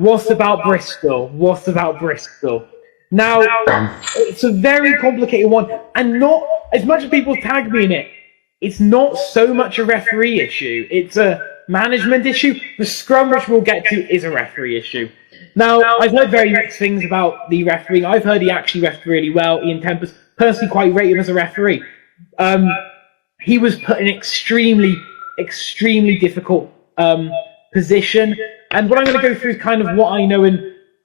What about Bristol? What about Bristol? Now, it's a very complicated one, and not as much as people tag me in it. It's not so much a referee issue. It's a management issue. The scrum, which we'll get to, is a referee issue. Now, I've heard very mixed things about the refereeing. I've heard he actually refed really well. Ian Tempest, personally quite rate him as a referee. He was put in an extremely, extremely difficult position. And what I'm going to go through is kind of what I know and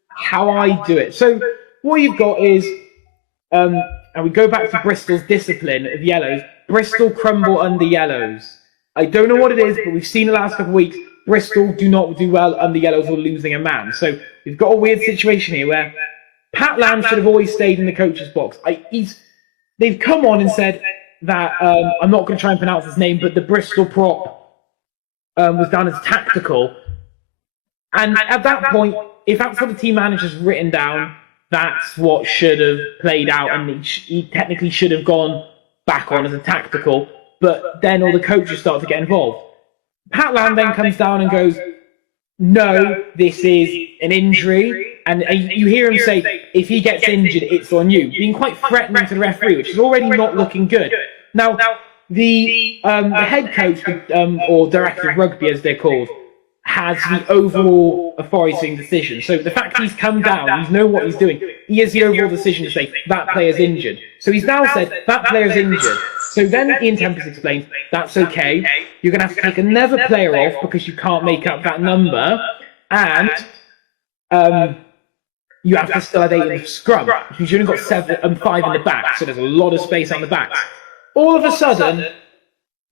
how I do it. So what you've got is, and we go back to Bristol's discipline of yellows. Bristol crumble under yellows. I don't know what it is, but we've seen the last couple of weeks, Bristol do not do well under yellows or losing a man. So we've got a weird situation here where Pat Lamb should have always stayed in the coach's box. They've come on and said that, I'm not going to try and pronounce his name, but the Bristol prop was done as tactical. And at that point, if that's what the team manager's written down, that's what should have played out, and he technically should have gone back on as a tactical, but then all the coaches start to get involved. Pat Lamb then comes down and goes, no, this is an injury, and you hear him say, if he gets injured, it's on you, being quite threatening to the referee, which is already not looking good. Now, the head coach, or director of rugby as they're called, has the overall authority in decision. So the fact he's come down, he knows what he's doing, he has the overall decision to say, that player's injured. So he's now said, that player's injured. So then Ian Tempest explains, that's okay, you're going to have to take another player off because you can't make up that number, and you have to still have 8 in the scrum, because you've only got 5 in the back, so there's a lot of space on the back. All of a sudden,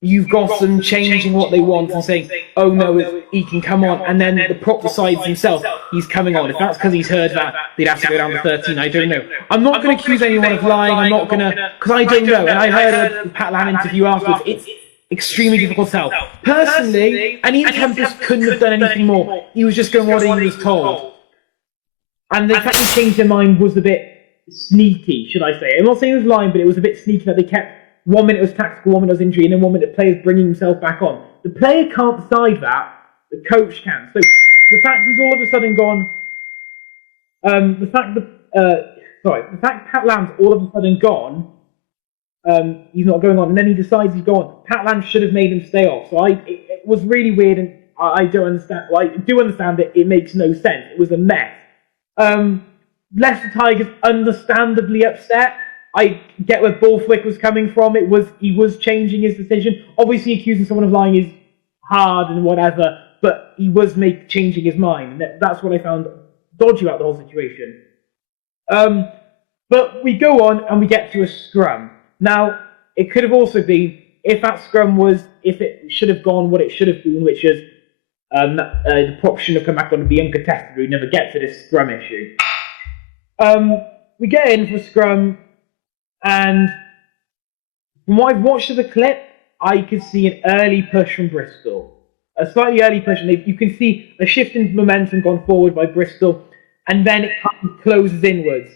you've got them changing what they want and saying, oh no, he can come on, and then the prop decides himself he's coming on. If that's because he's heard that they'd have to go down to 13, I don't know. I'm not going to accuse anyone of lying, I'm not going to, because I don't know, and I heard a Pat Lamb interview afterwards, it's extremely difficult to tell. Personally, and Ian Tempest couldn't have done anything more, he was just going what he was told. And the fact he changed their mind was a bit sneaky, should I say. I'm not saying it was lying, but it was a bit sneaky that they kept 1 minute was tactical, 1 minute was injury, and then 1 minute the player's bringing himself back on. The player can't decide that, the coach can. So the fact he's all of a sudden gone, the fact Pat Lamb's all of a sudden gone, he's not going on, and then he decides he's gone. Pat Lamb should have made him stay off. So it was really weird, and I don't understand. Well, I do understand it. It makes no sense. It was a mess. Leicester Tigers understandably upset. I get where Borthwick was coming from. He was changing his decision. Obviously, accusing someone of lying is hard and whatever, but he was changing his mind. And that's what I found dodgy about the whole situation. But we go on and we get to a scrum. Now, it could have also been, if it should have gone what it should have been, which is the prop shouldn't have come back on to be uncontested. We never get to this scrum issue. We get in for scrum. And from what I've watched of the clip, I could see an early push from Bristol. A slightly early push, and you can see a shift in momentum gone forward by Bristol, and then it kind of closes inwards.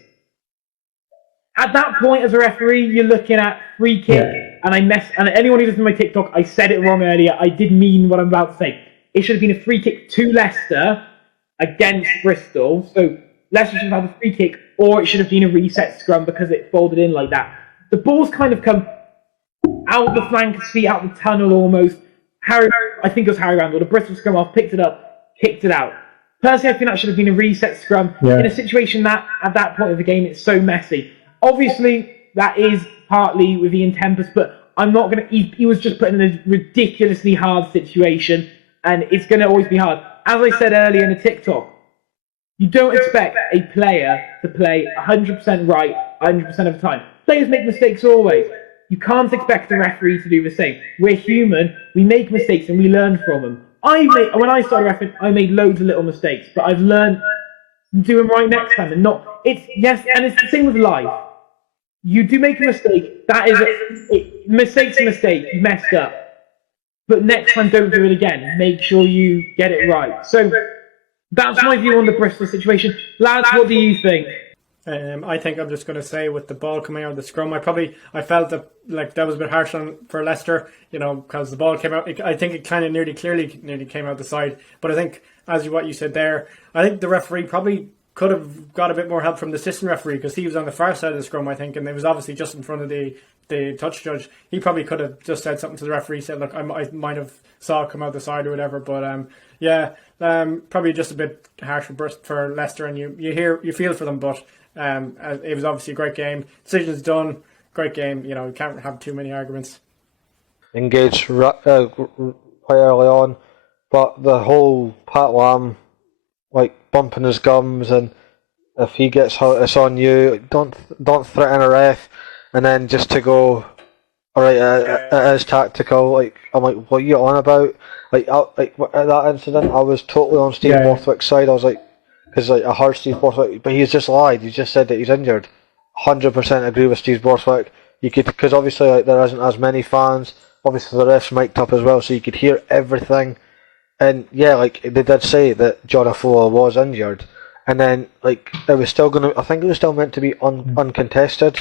At that point, as a referee, you're looking at free kick, and anyone who listens to my TikTok, I said it wrong earlier, I did mean what I'm about to say. It should have been a free kick to Leicester against Bristol, so Leicester should have had a free kick, or it should have been a reset scrum because it folded in like that. The ball's kind of come out the flank, feet out the tunnel almost. I think it was Harry Randall. The Bristol scrum off, picked it up, kicked it out. Personally, I think that should have been a reset scrum in a situation that, at that point of the game, it's so messy. Obviously, that is partly with Ian Tempest, but I'm not going to... He was just put in a ridiculously hard situation, and it's going to always be hard. As I said earlier in the TikTok, you don't expect a player to play 100% right 100% of the time. Players make mistakes always. You can't expect the referee to do the same. We're human, we make mistakes and we learn from them. When I started refereeing, I made loads of little mistakes, but I've learned to do them right next time. And it's the same with life. You do make a mistake, mistake's a mistake, you messed up. But next time, don't do it again. Make sure you get it right. So, that's my view on the Bristol situation. Lads, what do you think? I think I'm just going to say with the ball coming out of the scrum, I felt that like that was a bit harsh for Leicester, because the ball came out. I think it kind of clearly came out the side. But I think, what you said there, I think the referee probably could have got a bit more help from the assistant referee because he was on the far side of the scrum, I think, and it was obviously just in front of the touch judge. He probably could have just said something to the referee, said, look, I might have saw it come out the side or whatever, but probably just a bit harsh for Leicester, and you feel for them, but it was obviously a great game. Decision's done, great game, you can't have too many arguments. Engaged quite early on, but the whole Pat Lam bumping his gums, and if he gets hurt, it's on you. Don't threaten a ref, and then just to go, all right, it is tactical. I'm like, what are you on about? At that incident, I was totally on Steve Borthwick's side. I was like, because I heard Steve Borthwick, but he's just lied. He just said that he's injured. 100% agree with Steve Borthwick. You could, because obviously there isn't as many fans. Obviously the ref's mic'd up as well, so you could hear everything. And they did say that John Afoa was injured, and then it was still I think it was still meant to be uncontested,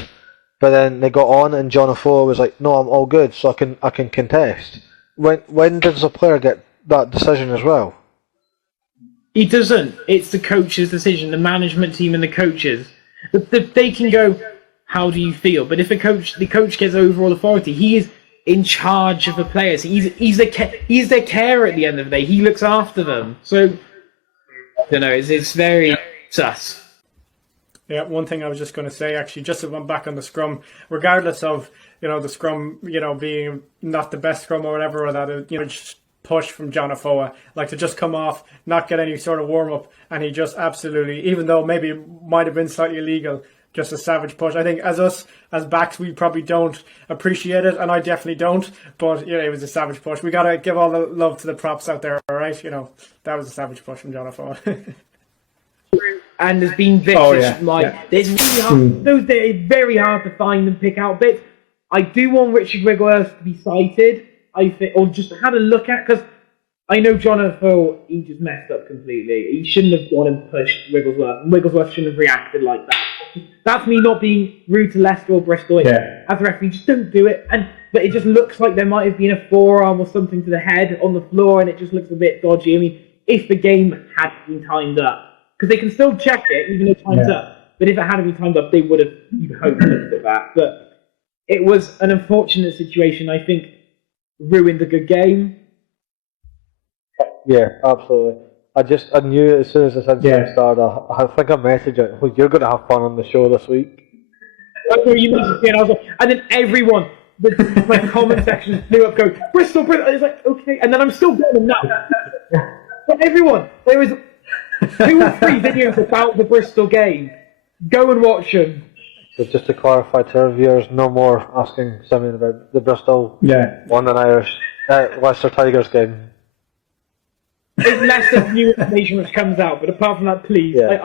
but then they got on, and John Afoa was like, "No, I'm all good, so I can contest." When does a player get that decision as well? He doesn't. It's the coach's decision, the management team and the coaches. They can go, "How do you feel?" But if the coach gets overall authority, he is in charge of the players. He's their carer at the end of the day. He looks after them. So, I don't know. It's very sus. Yeah, one thing I was just going to say, actually, just to run back on the scrum, regardless of the scrum being not the best scrum or whatever, or that just push from John Afoa, to just come off, not get any sort of warm up, and he just absolutely, even though maybe it might have been slightly illegal, just a savage push. I think as backs, we probably don't appreciate it, and I definitely don't. But it was a savage push. We gotta give all the love to the props out there, all right? That was a savage push from John Afoa. And there's been bits there's really hard. They're very hard to find and pick out bits. I do want Richard Wigglesworth to be cited, I think, or just had a look at, because I know Jonathan, he just messed up completely. He shouldn't have gone and pushed Wigglesworth, and Wigglesworth shouldn't have reacted like that. That's me not being rude to Leicester or Bristol. As a referee, just don't do it. But it just looks like there might have been a forearm or something to the head on the floor, and it just looks a bit dodgy. I mean, if the game had been timed up, because they can still check it even though time's up. But if it hadn't been timed up, they would have, you'd hope, looked at that. But it was an unfortunate situation. I think ruined a good game. Yeah, absolutely. I knew as soon as this incident started, I think I messaged it. Well, you're going to have fun on the show this week. I know you messaged me, and then everyone, the comment section blew up going, Bristol. I was like, okay. And then I'm still getting them now. But everyone, there was 2 or 3 videos about the Bristol game. Go and watch them. So just to clarify to our viewers, no more asking Simeon about the Bristol London Irish Leicester Tigers game. It's Leicester new information which comes out, but apart from that, please. Yeah.